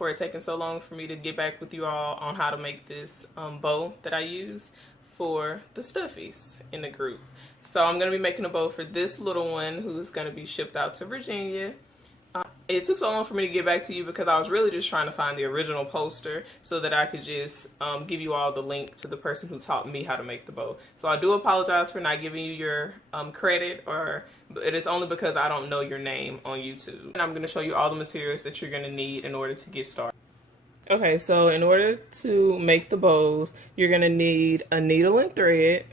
for it taking so long for me to get back with you all on how to make this bow that I use for the stuffies in the group. So I'm going to be making a bow for this little one who's going to be shipped out to Virginia. It took so long for me to get back to you because I was really just trying to find the original poster so that I could just give you all the link to the person who taught me how to make the bow. So I do apologize for not giving you your credit, or it is only because I don't know your name on YouTube. And I'm going to show you all the materials that you're going to need in order to get started. Okay, so in order to make the bows, you're going to need a needle and thread,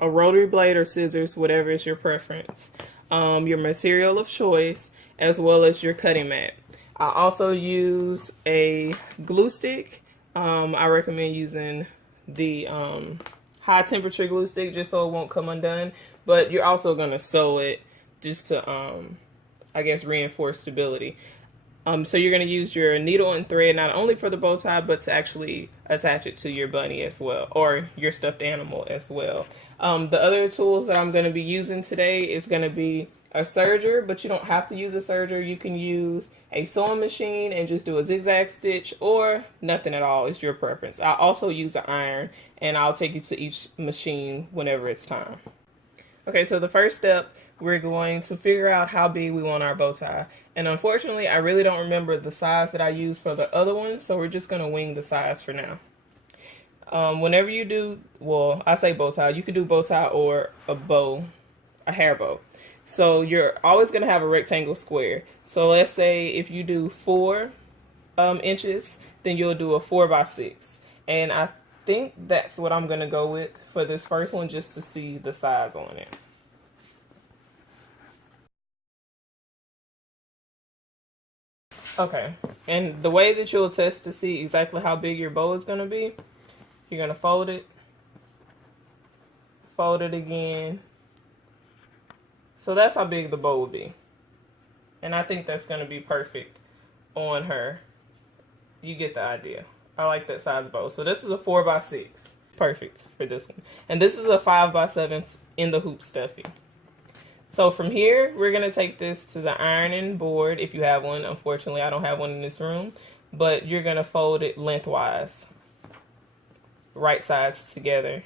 a rotary blade or scissors, whatever is your preference, your material of choice, as well as your cutting mat. I also use a glue stick. I recommend using the high temperature glue stick just so it won't come undone, but you're also going to sew it just to, I guess, reinforce stability. So you're going to use your needle and thread not only for the bow tie, but to actually attach it to your bunny as well, or your stuffed animal as well. The other tools that I'm going to be using today is going to be a serger, but you don't have to use a serger. You can use a sewing machine and just do a zigzag stitch, or nothing at all. It's your preference. I also use an iron, and I'll take you to each machine whenever it's time. Okay, so the first step, we're going to figure out how big we want our bow tie. And unfortunately, I really don't remember the size that I used for the other one, so we're just going to wing the size for now. Whenever you do, well, I say bow tie, you could do bow tie or a bow, a hair bow. So you're always going to have a rectangle square. So let's say if you do 4 inches, then you'll do a 4 by 6. And I think that's what I'm going to go with for this first one, just to see the size on it. Okay, and the way that you'll test to see exactly how big your bow is going to be, you're going to fold it again. So that's how big the bow will be. And I think that's going to be perfect on her. You get the idea. I like that size bow. So this is a 4 by 6. Perfect for this one. And this is a 5 by 7 in the hoop stuffy. So from here, we're going to take this to the ironing board if you have one. Unfortunately, I don't have one in this room. But you're going to fold it lengthwise. Right sides together.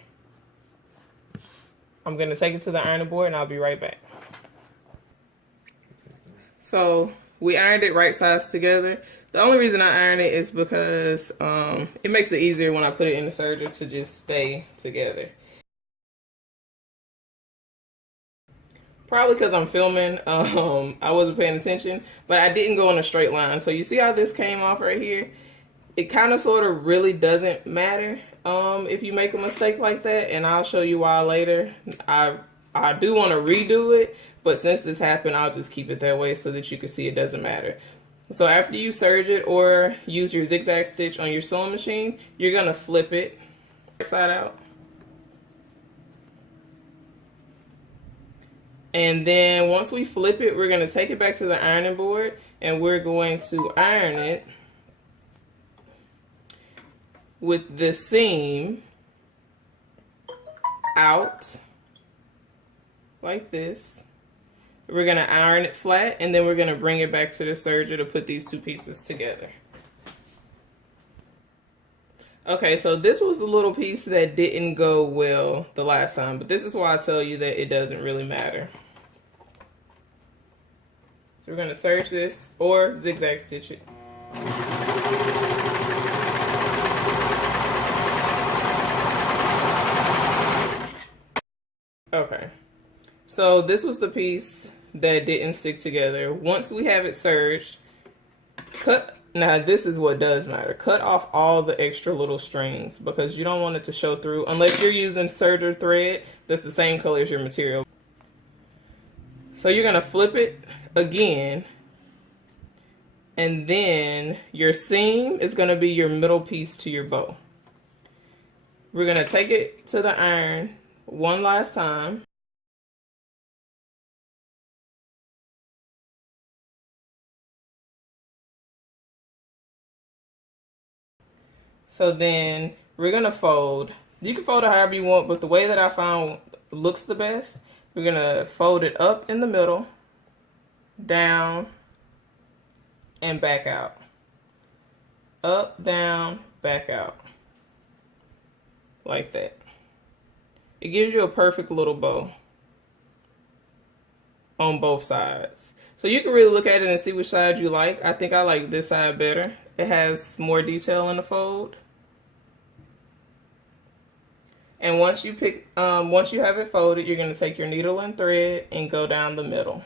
I'm going to take it to the ironing board and I'll be right back. So we ironed it right sides together. The only reason I iron it is because it makes it easier when I put it in the serger to just stay together. Probably because I'm filming, I wasn't paying attention, but I didn't go in a straight line. So you see how this came off right here? It kind of sort of really doesn't matter if you make a mistake like that, and I'll show you why later. I do want to redo it, but since this happened, I'll just keep it that way so that you can see it doesn't matter. So after you serge it or use your zigzag stitch on your sewing machine, you're going to flip it right side out. And then once we flip it, we're going to take it back to the ironing board and we're going to iron it with the seam out like this. We're going to iron it flat and then we're going to bring it back to the serger to put these two pieces together. Okay, so this was the little piece that didn't go well the last time, but this is why I tell you that it doesn't really matter. So we're going to serge this or zigzag stitch it. Okay, so this was the piece that didn't stick together. Once we have it serged, cut. Now this is what does matter. Cut off all the extra little strings because you don't want it to show through unless you're using serger thread that's the same color as your material. So you're going to flip it again, and then your seam is going to be your middle piece to your bow. We're going to take it to the iron one last time. So then we're going to fold. You can fold it however you want, but the way that I found looks the best, we're going to fold it up in the middle, down, and back out. Up, down, back out. Like that. It gives you a perfect little bow on both sides. So you can really look at it and see which side you like. I think I like this side better. It has more detail in the fold. And once you have it folded, you're going to take your needle and thread and go down the middle.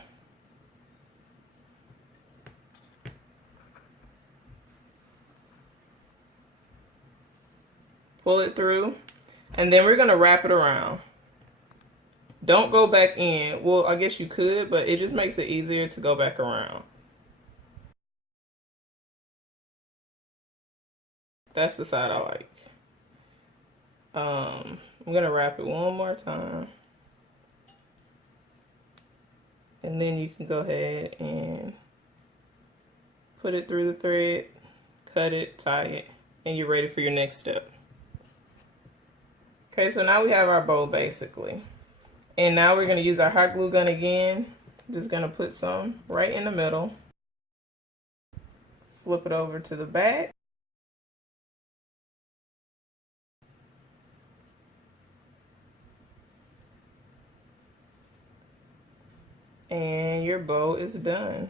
Pull it through, and then we're going to wrap it around. Don't go back in. Well, I guess you could, but it just makes it easier to go back around. That's the side I like. I'm going to wrap it one more time. And then you can go ahead and put it through the thread, cut it, tie it, and you're ready for your next step. Okay, so now we have our bow basically. And now we're going to use our hot glue gun again. Just going to put some right in the middle. Flip it over to the back. And your bow is done.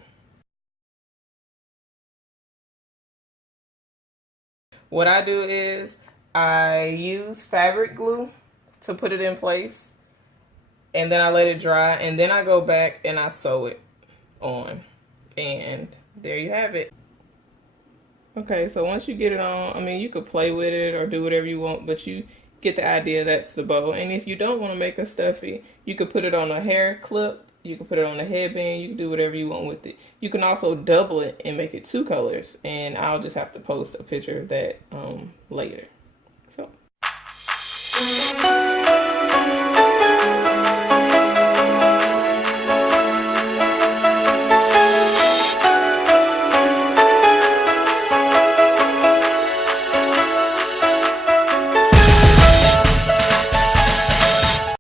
What I do is I use fabric glue to put it in place. And then I let it dry, and then I go back and I sew it on. And there you have it. Okay, so once you get it on, I mean, you could play with it or do whatever you want, but you get the idea. That's the bow. And if you don't want to make a stuffy, you could put it on a hair clip, you could put it on a headband, you can do whatever you want with it. You can also double it and make it 2 colors, and I'll just have to post a picture of that later.